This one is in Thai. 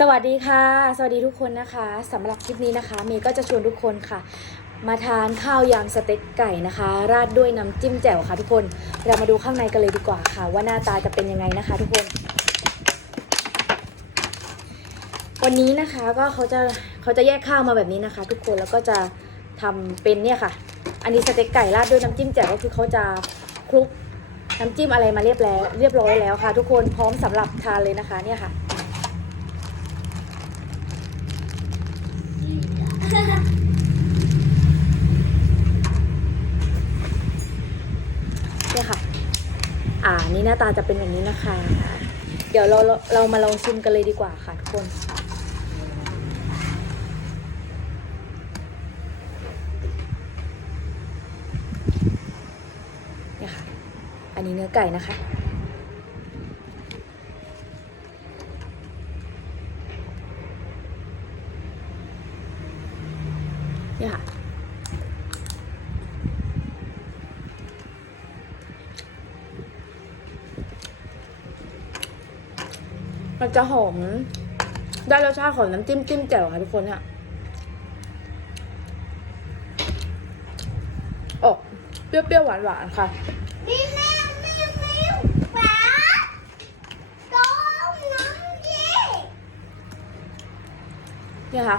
สวัสดีค่ะ สวัสดีทุกคนนะคะสำหรับคลิปนี้นะคะ เมย์ก็จะชวนทุกคนค่ะ มาทานข้าวยำสเต็กไก่นะคะ ราดด้วยน้ำจิ้มแจ่วค่ะ ทุกคนเรามาดูข้างในกันเลยดีกว่าค่ะ ว่าหน้าตาจะเป็นยังไงนะคะ ทุกคน วันนี้นะคะก็เขาจะเขาจะแยกข้าวมาแบบนี้นะคะ ทุกคนแล้วก็จะทำเป็นเนี่ยค่ะ อันนี้สเต็กไก่ราดด้วยน้ำจิ้มแจ่วก็คือเขาจะคลุกน้ำจิ้มอะไรมาเรียบแล้ว เรียบร้อยแล้วค่ะ ทุกคนพร้อมสำหรับทานเลยนะคะเนี่ยค่ะ เนี่ยค่ะ อ่านี่หน้าตาจะเป็นแบบนี้นะคะ เดี๋ยวเราเราเรามาลองชิมกันเลยดีกว่าค่ะทุกคนเนี่ยค่ะ อันนี้เนื้อไก่นะคะเนี่ยค่ะ มันจะหอม ได้รสชาติของน้ำจิ้มจิ้มแจ่วค่ะทุกคนเนี่ยออกเปรี้ยวๆหวานๆค่ะนี่แม่แม่แม่ป๋าต้มน้ำเย็นเนี่ยค่ะ